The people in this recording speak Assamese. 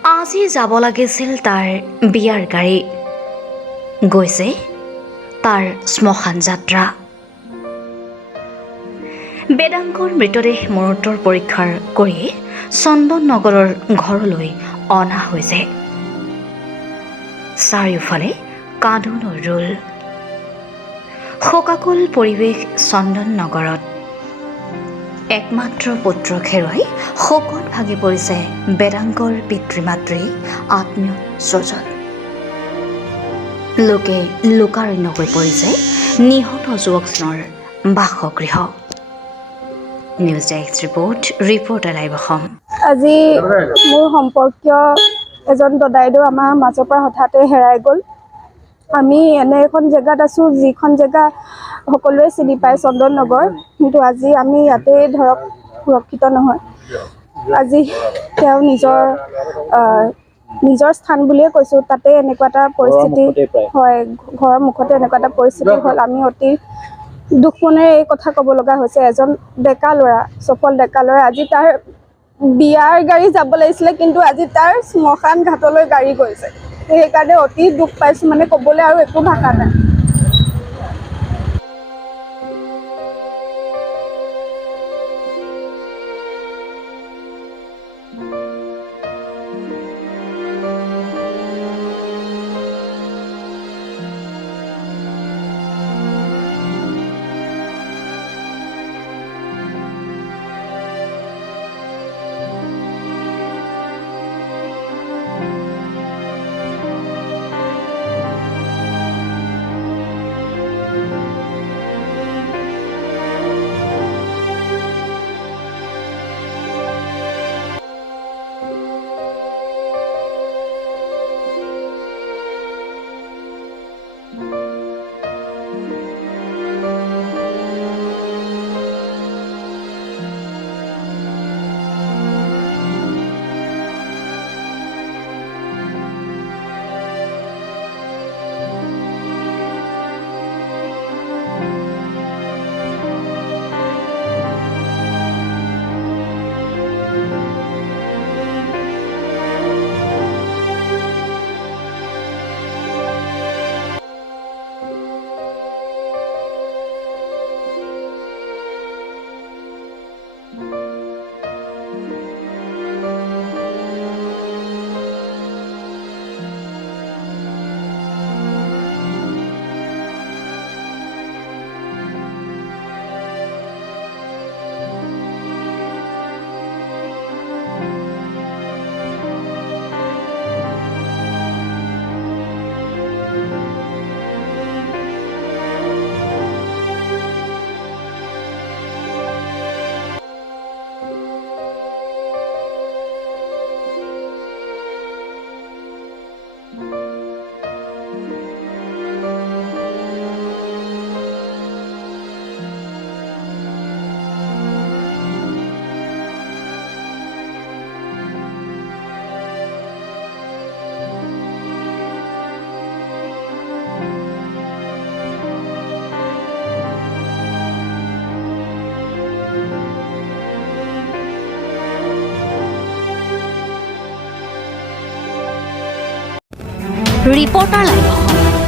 আজি যাব লাগিছিল তাৰ বিয়াৰ গাড়ী গৈছে তাৰ শ্মশান যাত্ৰা বেদাংকৰ মৃতদেহ মৰণোত্তৰ পৰীক্ষাৰ কৰি চন্দন নগৰৰ ঘৰলৈ অনা হৈছে চাৰিওফালে কান্দোনৰ ৰোল শোকাকুল পৰিৱেশ চন্দন নগৰত একমাত্ৰ পুত্ৰক হেৰুৱাই শোকত ভাগি পৰিছে বেদাংকৰ পিতৃ-মাতৃ আত্মীয় স্বজন লোকে লোকাৰণ্য হৈ পৰিছে নিহত যুৱকজনৰ বাসগৃহ news desk reporter live Assam আজি মোৰ সম্পৰ্কীয় এজন দদাইদেউ আমাৰ মাজৰ পৰা হঠাতে হেৰাই গ'ল আমি এনে এখন জেগাত আছোঁ যিখন জেগা সকলোৱে চিনি পায় চন্দন নগৰ কিন্তু আজি আমি ইয়াতে ধৰক সুৰক্ষিত নহয় আজি তেওঁ নিজৰ স্থান বুলিয়ে কৈছোঁ তাতে এনেকুৱা এটা পৰিস্থিতি হয় ঘৰৰ মুখতে এনেকুৱা এটা পৰিস্থিতি হ'ল আমি অতি দুখ মনেৰে এই কথা ক'ব লগা হৈছে এজন ডেকা ল'ৰা সফল ডেকা ল'ৰা আজি তাৰ বিয়াৰ গাড়ী যাব লাগিছিলে কিন্তু আজি তাৰ শ্মশান ঘাটলৈ গাড়ী গৈছে সেইকাৰণে অতি দুখ পাইছোঁ মানে ক'বলৈ আৰু একো ভাষা নাই ৰিপৰ্টাৰ লাইভ অসম